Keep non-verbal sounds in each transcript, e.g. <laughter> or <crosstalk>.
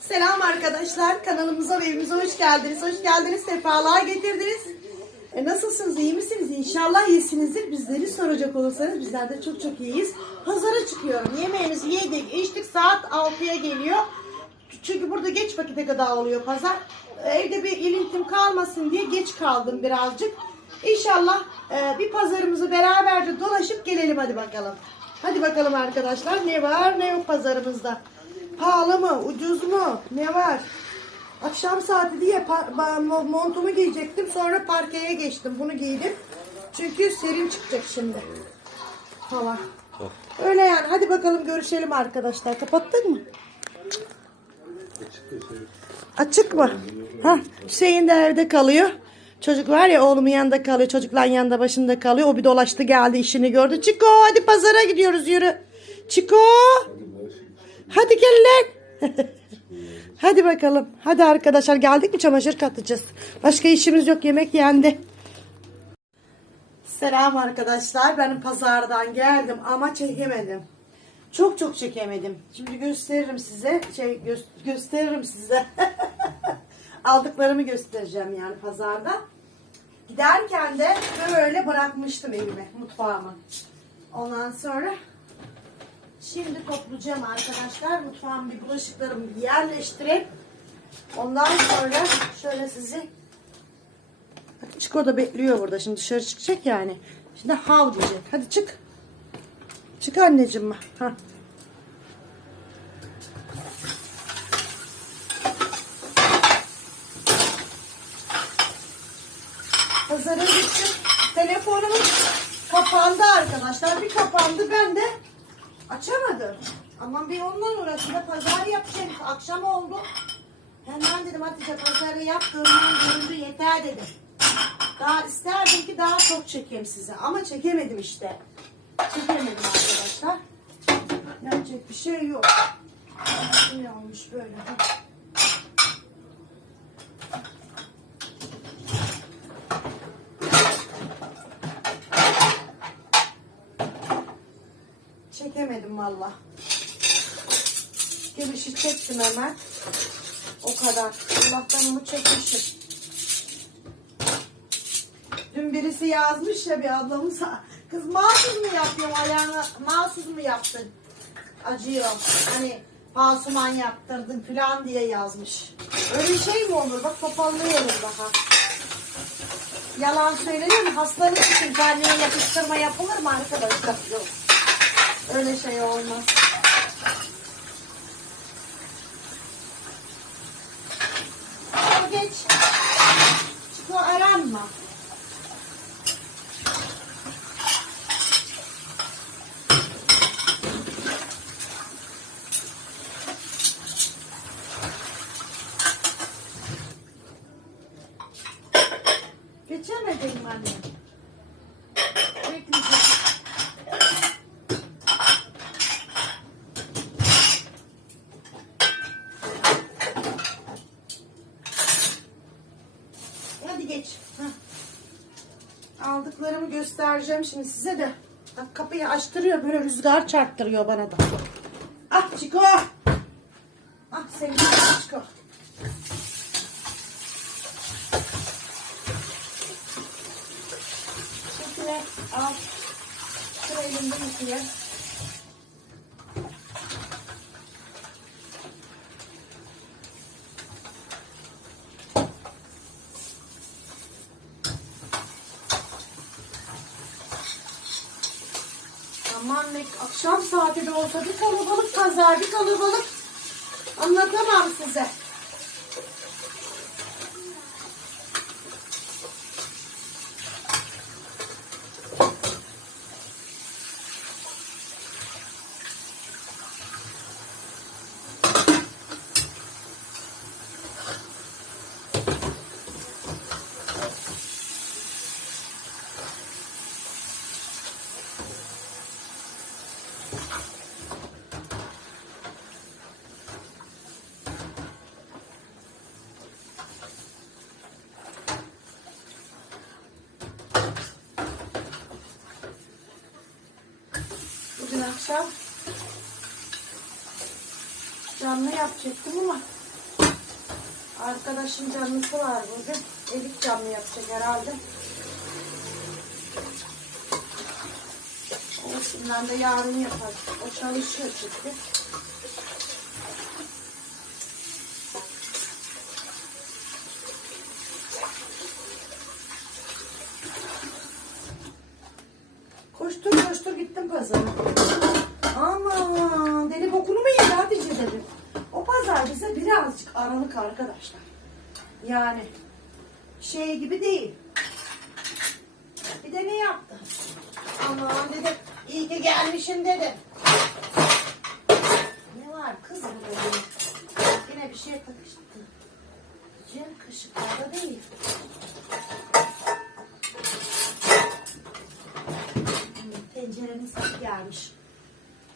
Selam arkadaşlar. Kanalımıza ve evimize hoş geldiniz. Hoş geldiniz. Sefalar getirdiniz. E, nasılsınız? iyi misiniz? İnşallah iyisinizdir. Bizleri soracak olursanız bizler de çok çok iyiyiz. Pazara çıkıyorum. Yemeğimizi yedik, içtik. Saat 6'ya geliyor. Çünkü burada geç vakite kadar oluyor pazar. Evde bir ilintim kalmasın diye geç kaldım birazcık. İnşallah e, bir pazarımızı beraberce dolaşıp gelelim hadi bakalım. Hadi bakalım arkadaşlar ne var ne yok pazarımızda. Pahalı mı, ucuz mu, ne var? Akşam saati diye montumu giyecektim. Sonra parkeye geçtim. Bunu giydim. Çünkü serin çıkacak şimdi. Hava. Öyle yani. Hadi bakalım görüşelim arkadaşlar. Kapattık mı? Açık mı? Ha, Hüseyin de evde kalıyor. Çocuk var ya oğlumun yanında kalıyor. Çocukların yanında başında kalıyor. O bir dolaştı geldi işini gördü. Çiko hadi pazara gidiyoruz yürü. Çiko. Hadi gel lan. <laughs> hadi bakalım. Hadi arkadaşlar geldik mi çamaşır katacağız. Başka işimiz yok yemek yendi. Selam arkadaşlar. Ben pazardan geldim ama çekemedim. Çok çok çekemedim. Şimdi gösteririm size. Şey gö- gösteririm size. <laughs> Aldıklarımı göstereceğim yani pazarda. Giderken de böyle bırakmıştım evime, mutfağıma. Ondan sonra şimdi toplayacağım arkadaşlar. Mutfağım bir bulaşıklarımı bir yerleştireyim. Ondan sonra şöyle sizi Çiko da bekliyor burada. Şimdi dışarı çıkacak yani. Şimdi hav diyecek. Hadi çık. Çık anneciğim. Ha. Pazara gittim. Telefonum kapandı arkadaşlar. Bir kapandı. Ben de açamadım. Ama bir ondan uğraştım. Pazar yapacağım. Akşam oldu. Hemen dedim Hatice pazarı yap. Görünen göründü yeter dedim. Daha isterdim ki daha çok çekeyim size. Ama çekemedim işte. Çekemedim arkadaşlar. Yapacak bir şey yok. Ne olmuş böyle? Çekemedim valla. Girişi çektim hemen. O kadar. Allah'tan onu çekmişim. Dün birisi yazmış ya bir ablamız. Kız mahsus mu yapıyorsun ayağını? Mahsus mu yaptın? Acıyor. Hani pansuman yaptırdın falan diye yazmış. Öyle şey mi olur? Bak topallıyorum daha. Yalan söyleniyor mu? Hastalık için karneye yapıştırma yapılır mı arkadaşlar? Yok. Öyle şey olmaz. Çıko geç. Çıko aranma. Geçemedim anne. Bekleyeceğim. Hadi geç. Heh. Aldıklarımı göstereceğim şimdi size de. Bak kapıyı açtırıyor böyle rüzgar çarptırıyor bana da. Ah Çiko. Ah sevgili Çiko. Şöyle al. Şuraya elimde yıkayayım. Aman ne akşam saati de olsa bir kalabalık pazar bir kalabalık anlatamam size. Bugün akşam canlı yapacaktım ama Arkadaşın canlısı var bugün. Elif canlı yapacak herhalde. Olsun ben de yarın yaparım. O çalışıyor çünkü. Koştur koştur gittim pazara. Aman dedim okulu mu yedi Hatice dedim. O pazar bize birazcık aralık arkadaşlar. Yani şey gibi değil. Bir de ne yaptı? Aman dedim iyi ki gelmişsin dedim. Ne var kızım dedim. Yine bir şey takıştı. Cem kaşıklarda değil. Tencerenin sapı gelmiş.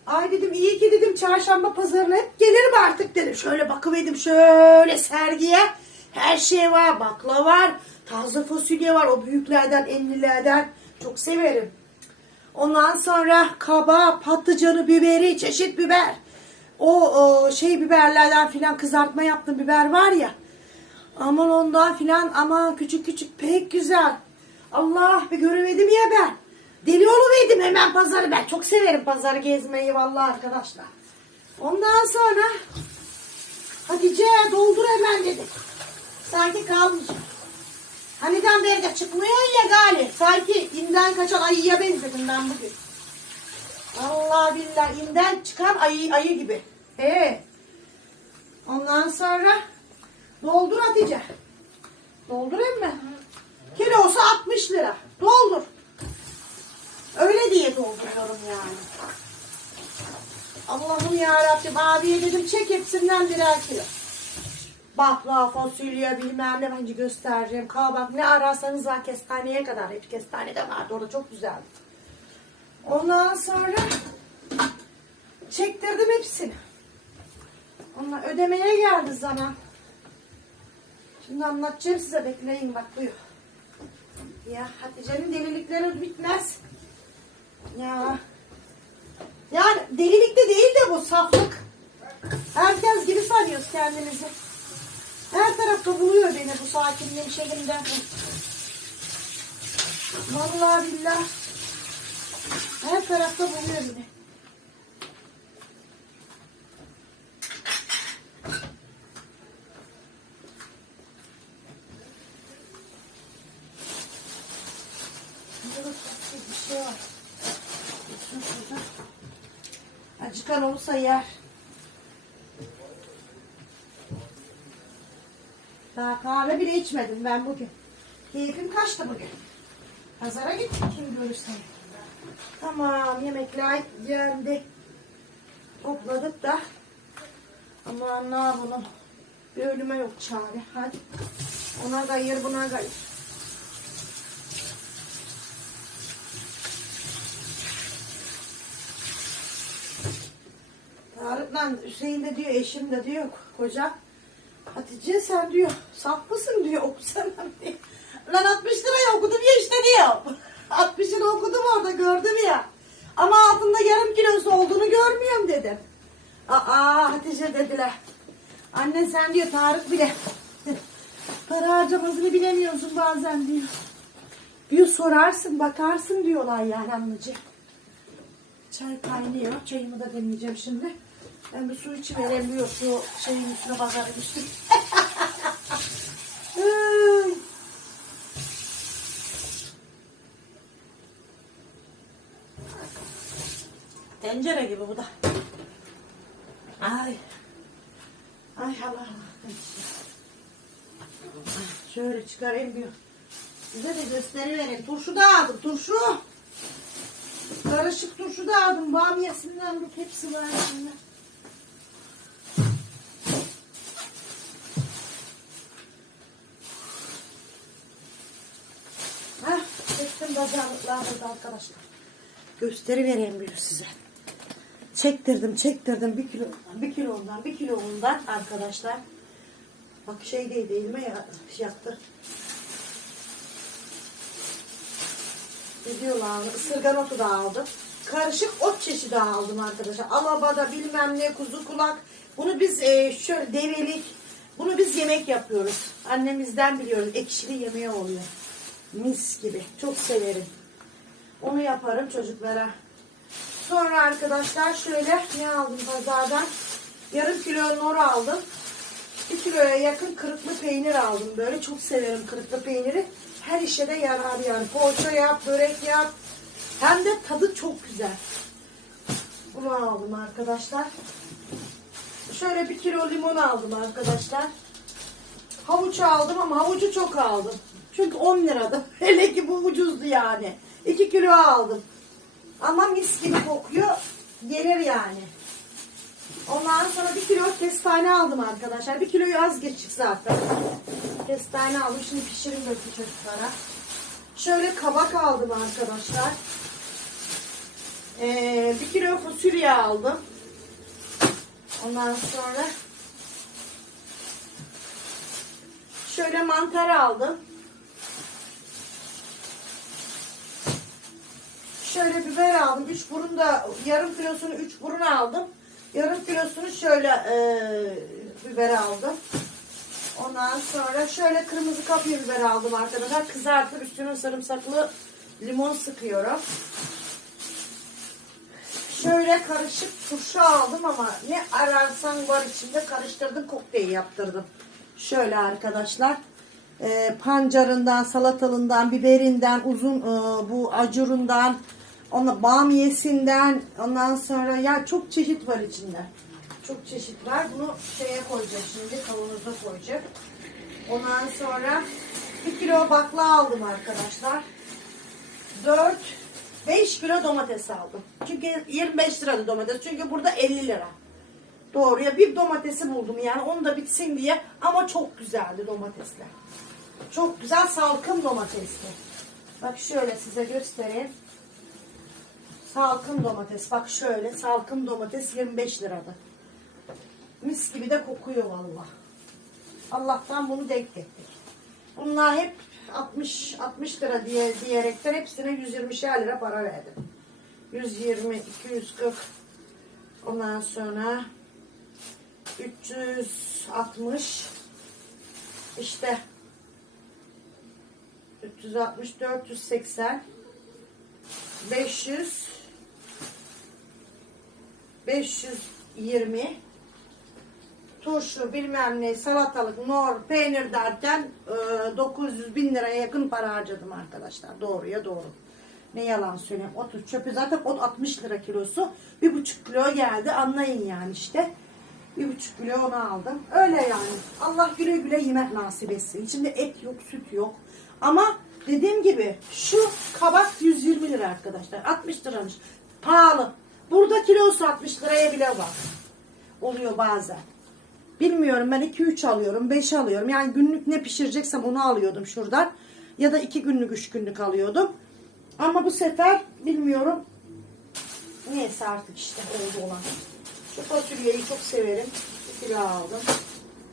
Ay dedim iyi ki dedim çarşamba pazarına hep gelirim artık dedim. Şöyle bakıverdim şöyle sergiye. Her şey var. Bakla var. Taze fasulye var. O büyüklerden, enlilerden. Çok severim. Ondan sonra kaba, patlıcanı, biberi, çeşit biber. O, o şey biberlerden filan kızartma yaptığım biber var ya. Aman ondan filan aman küçük küçük pek güzel. Allah bir göremedim ya ben. Deli oluverdim hemen pazarı ben. Çok severim pazarı gezmeyi vallahi arkadaşlar. Ondan sonra Hatice doldur hemen dedik. Sanki kalmayacak. Haniden beri de çıkmıyor ya gali. Sanki inden kaçan ayıya benzedim ben bugün. Allah billah inden çıkan ayı, ayı gibi. He. Ondan sonra doldur Hatice. Doldurayım mı? Kilosu 60 lira. Doldur. Öyle diye dolduruyorum yani. Allah'ım ya Rabbim abiye dedim çek hepsinden birer kilo. Bakla, fasulye bilmem ne bence göstereceğim. Kabak ne ararsanız var kestaneye kadar. Hep kestane de vardı orada çok güzeldi. Ondan sonra çektirdim hepsini. Onlar ödemeye geldi zaman. Şimdi anlatacağım size bekleyin bak buyur. Ya Hatice'nin delilikleri bitmez. Ya. Yani delilik de değil de bu saflık. Herkes gibi sanıyoruz kendimizi. Her tarafta buluyor beni bu sakinliğim şeyimden. Vallahi billah. Her tarafta buluyor beni. Acıkan olursa yer. Daha kahve bile içmedim ben bugün. Keyfim kaçtı bugün. Pazara gittik kim görürse. Tamam yemekler yendi. Topladık da. Ama ne yapalım. Bir ölüme yok çare. Hadi. Ona gayır buna gayır. Tarık'la Hüseyin de diyor, eşim de diyor, koca. Hatice sen diyor, saf mısın diyor, okusana diyor. Lan 60 liraya okudum ya işte diyor. 60'ını okudum orada gördüm ya. Ama altında yarım kilosu olduğunu görmüyorum dedim. Aa Hatice dediler. Anne sen diyor Tarık bile. Para harcamasını bilemiyorsun bazen diyor. Diyor sorarsın bakarsın diyorlar yani anneciğim. Çay kaynıyor. Çayımı da demleyeceğim şimdi. Ben bir su içivereyim diyor şu şeyin üstüne bakarım üstüne. <laughs> Tencere gibi bu da. Ay. Ay Allah Allah. Şöyle çıkarayım diyor. Size de gösterivereyim. Turşu da aldım. Turşu. Karışık turşu da aldım. Bamiyesinden bu hepsi var içinde. Hah, çektim bacaklıklar burada arkadaşlar. Gösterivereyim bir size. Çektirdim, çektirdim bir kilo, bir kilo ondan, bir kilo ondan arkadaşlar. Bak şey değil, elime ya, yaktı. Ne diyorlar, ısırgan otu da aldım. Karışık ot çeşidi aldım arkadaşlar. Alabada bilmem ne, kuzu kulak. Bunu biz e, şöyle develik, Bunu biz yemek yapıyoruz. Annemizden biliyoruz. Ekşili yemeği oluyor. Mis gibi. Çok severim. Onu yaparım çocuklara. Sonra arkadaşlar şöyle ne aldım pazardan? Yarım kilo nor aldım. Bir kiloya yakın kırıklı peynir aldım. Böyle çok severim kırıklı peyniri. Her işe de yarar yani. Poğaça yap, börek yap. Hem de tadı çok güzel. Bunu aldım arkadaşlar. Şöyle bir kilo limon aldım arkadaşlar. Havuç aldım ama havucu çok aldım. Çünkü 10 liradı. <laughs> Hele ki bu ucuzdu yani. 2 kilo aldım. Ama mis gibi kokuyor. Gelir yani. Ondan sonra bir kilo kestane aldım arkadaşlar. Bir kiloyu az geçik zaten. Kestane aldım. Şimdi pişirim dökü çocuklara. Şöyle kabak aldım arkadaşlar. Ee, bir kilo fasulye aldım. Ondan sonra şöyle mantar aldım. Şöyle biber aldım. Üç burun da yarım kilosunu üç burun aldım. Yarım kilosunu şöyle e, biber aldım. Ondan sonra şöyle kırmızı kapya biber aldım arkadaşlar. Kızartıp üstüne sarımsaklı limon sıkıyorum. Şöyle karışık turşu aldım ama ne ararsan var içinde karıştırdım kokteyl yaptırdım. Şöyle arkadaşlar. E, pancarından, salatalından, biberinden, uzun e, bu acurundan, ona bamyesinden, ondan sonra ya çok çeşit var içinde. Çok çeşit var. Bunu şeye koyacağım şimdi kavanoza koyacağım. Ondan sonra bir kilo bakla aldım arkadaşlar. 4 5 kilo domates aldım. Çünkü 25 liradı domates. Çünkü burada 50 lira. Doğruya bir domatesi buldum yani onu da bitsin diye ama çok güzeldi domatesler. Çok güzel salkım domatesli. Bak şöyle size göstereyim. Salkım domates. Bak şöyle salkım domates 25 liradı. Mis gibi de kokuyor valla. Allah'tan bunu denk ettik. Bunlar hep 60 60 lira diye diyerekten hepsine 120 lira para verdim. 120, 240 ondan sonra 360 işte 360 480 500 520 turşu bilmem ne salatalık nor peynir derken e, 900 bin liraya yakın para harcadım arkadaşlar. Doğruya doğru. Ne yalan söyleyeyim ot çöpü zaten ot 60 lira kilosu. Bir buçuk kilo geldi anlayın yani işte. Bir buçuk kilo onu aldım. Öyle yani. Allah güle güle yemek nasip etsin. İçinde et yok süt yok. Ama dediğim gibi şu kabak 120 lira arkadaşlar. 60 liramış. Pahalı burada kilosu 60 liraya bile var oluyor bazen Bilmiyorum ben 2-3 alıyorum, 5 alıyorum. Yani günlük ne pişireceksem onu alıyordum şuradan. Ya da 2 günlük, 3 günlük alıyordum. Ama bu sefer bilmiyorum. Neyse artık işte oldu olan. Şu fasulyeyi çok severim. Kilo aldım.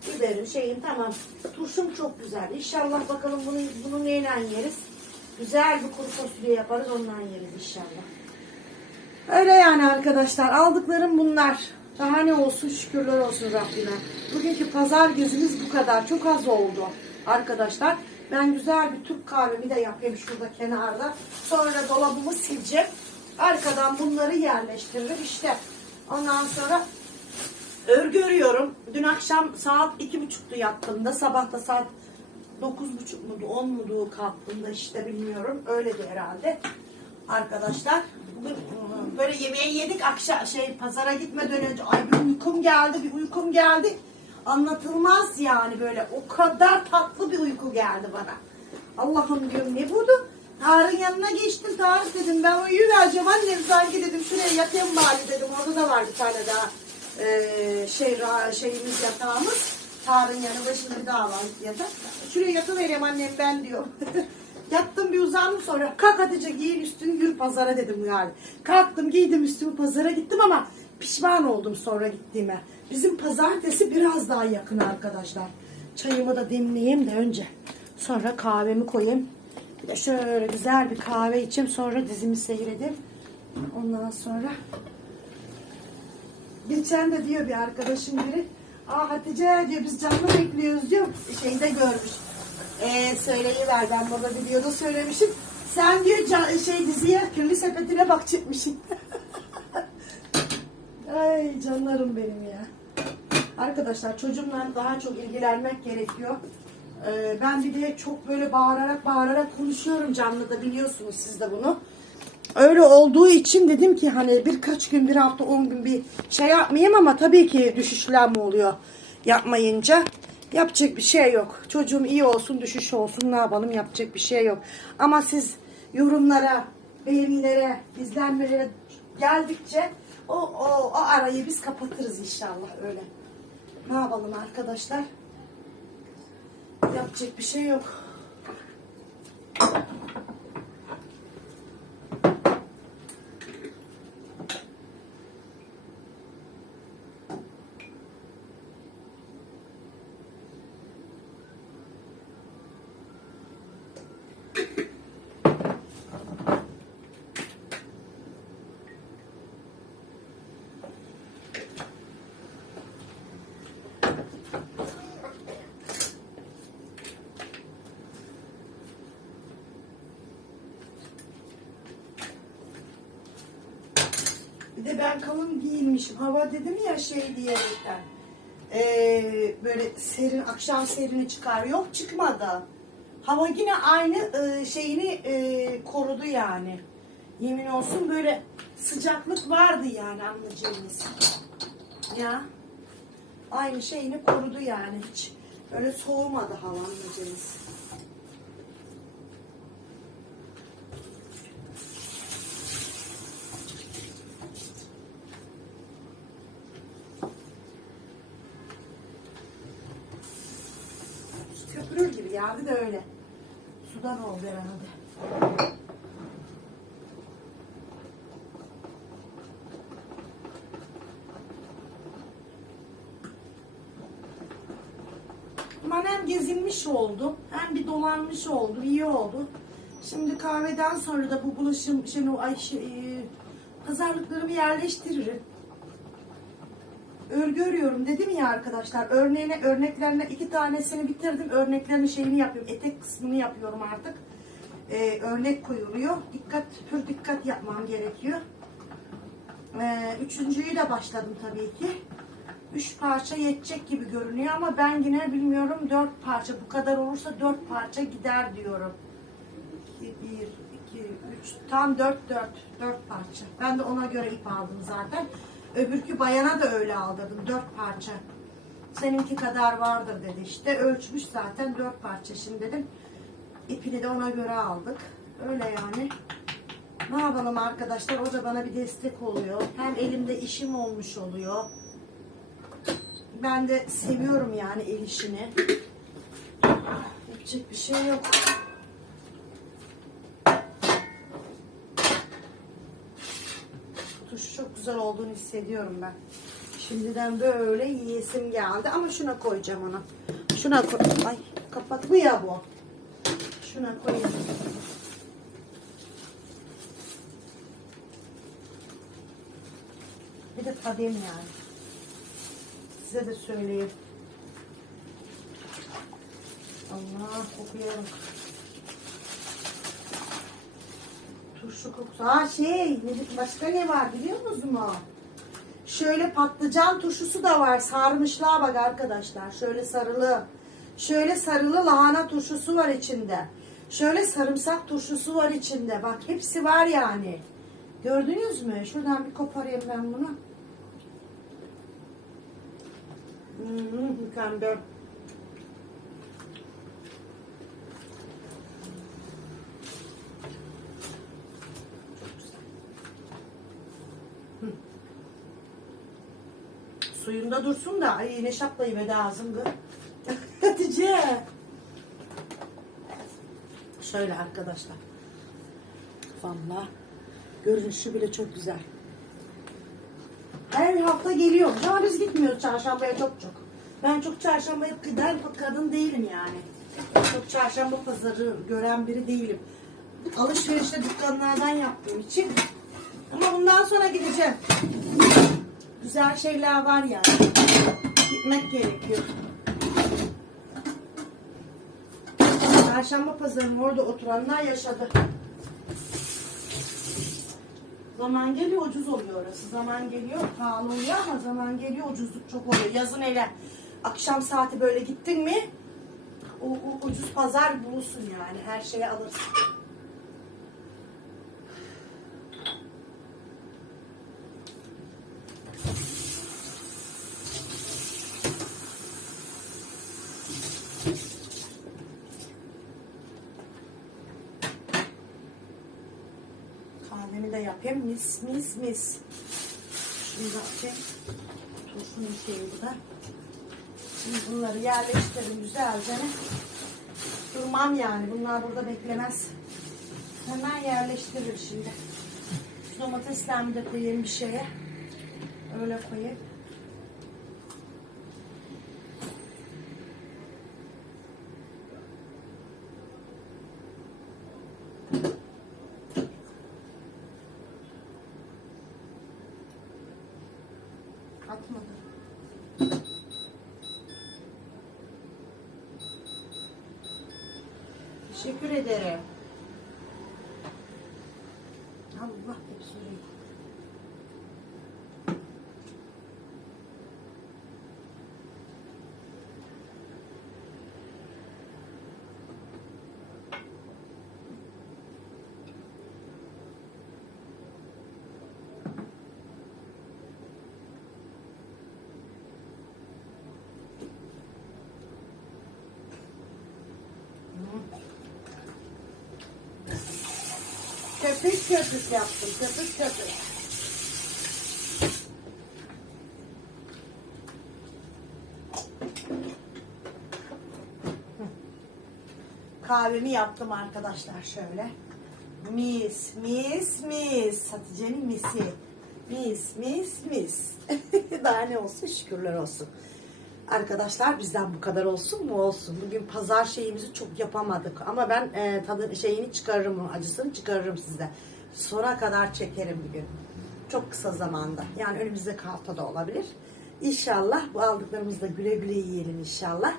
Biberim şeyim tamam. Turşum çok güzel. İnşallah bakalım bunu, bunu neyle yeriz. Güzel bir kuru fasulye yaparız ondan yeriz inşallah. Öyle yani arkadaşlar. Aldıklarım bunlar. Daha ne olsun şükürler olsun Rabbime. Bugünkü pazar gezimiz bu kadar. Çok az oldu arkadaşlar. Ben güzel bir Türk kahvemi de yapayım şurada kenarda. Sonra dolabımı sileceğim. Arkadan bunları yerleştiririm. İşte ondan sonra örgü örüyorum. Dün akşam saat iki buçuktu yattığımda. Sabah da saat dokuz buçuk mudu on mudu kalktığımda işte bilmiyorum. Öyledir herhalde. Arkadaşlar böyle yemeği yedik akşam şey pazara gitmeden önce. Ay bir uykum geldi bir uykum geldi. Anlatılmaz yani böyle. O kadar tatlı bir uyku geldi bana. Allah'ım diyorum ne budu Tarık'ın yanına geçtim Tarık dedim ben uyuvereceğim annem sanki dedim şuraya yatayım bari dedim. Orada da var bir tane daha eee, şey şeyimiz yatağımız. Tarık'ın yanı başında bir daha var yatak. Şuraya yatıvereyim annem ben diyor <laughs> Yattım bir uzandım sonra kalk Hatice giyin üstünü yürü pazara dedim yani. Kalktım giydim üstümü pazara gittim ama pişman oldum sonra gittiğime. Bizim pazartesi biraz daha yakın arkadaşlar. Çayımı da demleyeyim de önce. Sonra kahvemi koyayım. Bir de şöyle güzel bir kahve içeyim sonra dizimi seyredeyim. Ondan sonra Geçen de diyor bir arkadaşım biri Aa Hatice diyor biz canlı bekliyoruz diyor. Şeyde görmüş. Ee, söyleyiver ben burada videoda söylemişim. Sen diyor can, şey diziye kirli sepetine bak çıkmışsın. <laughs> Ay canlarım benim ya. Arkadaşlar çocuğumla daha çok ilgilenmek gerekiyor. Ee, ben bir de çok böyle bağırarak bağırarak konuşuyorum canlıda biliyorsunuz siz de bunu. Öyle olduğu için dedim ki hani birkaç gün bir hafta on gün bir şey yapmayayım ama tabii ki düşüşler mi oluyor yapmayınca. Yapacak bir şey yok. Çocuğum iyi olsun düşüş olsun ne yapalım yapacak bir şey yok. Ama siz yorumlara, beğenilere, izlenmelere geldikçe o, o, o arayı biz kapatırız inşallah öyle. Ne yapalım arkadaşlar? Yapacak bir şey yok. Bir de ben kalın giyinmişim. Hava dedim ya şey diyerekten. Ee, böyle serin, akşam serini çıkar. Yok çıkmadı. Hava yine aynı e, şeyini e, korudu yani. Yemin olsun böyle sıcaklık vardı yani anlayacağınız. Ya. Aynı şeyini korudu yani hiç. Öyle soğumadı hava anlayacağınız. Köpürür gibi yağdı da öyle. Sudan oldu herhalde. Aman hem gezinmiş oldum, hem bir dolanmış oldum, iyi oldu. Şimdi kahveden sonra da bu bulaşım, şey, ay, şey, e, pazarlıklarımı yerleştiririm. Örgü örüyorum dedim ya arkadaşlar. Örneğine, örneklerine iki tanesini bitirdim. Örneklerini şeyini yapıyorum. Etek kısmını yapıyorum artık. Ee, örnek koyuluyor. Dikkat, pür dikkat yapmam gerekiyor. Ee, üçüncüyü de başladım tabii ki. Üç parça yetecek gibi görünüyor ama ben yine bilmiyorum dört parça. Bu kadar olursa dört parça gider diyorum. İki, bir, iki, üç, tam dört, dört, dört parça. Ben de ona göre ip aldım zaten. Öbürkü bayana da öyle aldırdım. Dört parça. Seninki kadar vardır dedi işte. Ölçmüş zaten dört parça. Şimdi dedim ipini de ona göre aldık. Öyle yani. Ne yapalım arkadaşlar? O da bana bir destek oluyor. Hem elimde işim olmuş oluyor. Ben de seviyorum yani el işini. Yapacak bir şey yok. tuş çok güzel olduğunu hissediyorum ben. Şimdiden böyle yiyesim geldi ama şuna koyacağım onu. Şuna koy. Ay kapaklı ya bu. Şuna koyayım. Bir de tadayım yani. Size de söyleyeyim. Allah kokuya bak. Turşu kokusu. Ha şey, ne- başka ne var biliyor musunuz mu? Şöyle patlıcan turşusu da var. Sarmışlığa bak arkadaşlar. Şöyle sarılı. Şöyle sarılı lahana turşusu var içinde. Şöyle sarımsak turşusu var içinde. Bak hepsi var yani. Gördünüz mü? Şuradan bir koparayım ben bunu. Hmm, mükemmel. Suyunda dursun da ay ne şaplayı be ağzımda. <laughs> Hatice. Şöyle arkadaşlar. Vallahi görünüşü bile çok güzel. Her hafta geliyorum. Ama biz gitmiyoruz çarşambaya çok çok. Ben çok çarşambaya giden kadın değilim yani. Çok çarşamba pazarı gören biri değilim. Alışverişte dükkanlardan yaptığım için. Ama bundan sonra gideceğim. Güzel şeyler var yani. Gitmek gerekiyor. Perşembe pazarının orada oturanlar yaşadı. Zaman geliyor ucuz oluyor orası. Zaman geliyor pahalı oluyor ama zaman geliyor ucuzluk çok oluyor. Yazın hele akşam saati böyle gittin mi o, o ucuz pazar bulursun yani. Her şeyi alırsın. Kahvemi de yapayım. Mis mis mis. Şunu da atayım. Şeyi bu da. Şimdi bunları yerleştirin güzelce. Durmam yani. Bunlar burada beklemez. Hemen yerleştiririm şimdi. Şu domateslerimi de koyayım bir şeye. Öyle koyayım. Teşekkür ederim. Allah hepsi Köpük köpük yaptım. Köpük köpük. Kahvemi yaptım arkadaşlar şöyle. Mis, mis, mis. Hatice'nin misi. Mis, mis, mis. <laughs> Daha ne olsun şükürler olsun. Arkadaşlar bizden bu kadar olsun mu olsun. Bugün pazar şeyimizi çok yapamadık. Ama ben e, tadı şeyini çıkarırım, onun acısını çıkarırım size. Sona kadar çekerim bugün. Çok kısa zamanda. Yani önümüzdeki haftada olabilir. İnşallah bu aldıklarımızı da güle güle yiyelim inşallah.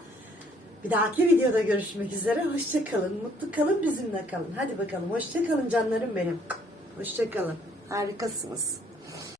Bir dahaki videoda görüşmek üzere. Hoşça kalın. Mutlu kalın. Bizimle kalın. Hadi bakalım. Hoşça kalın canlarım benim. Hoşça kalın. Harikasınız.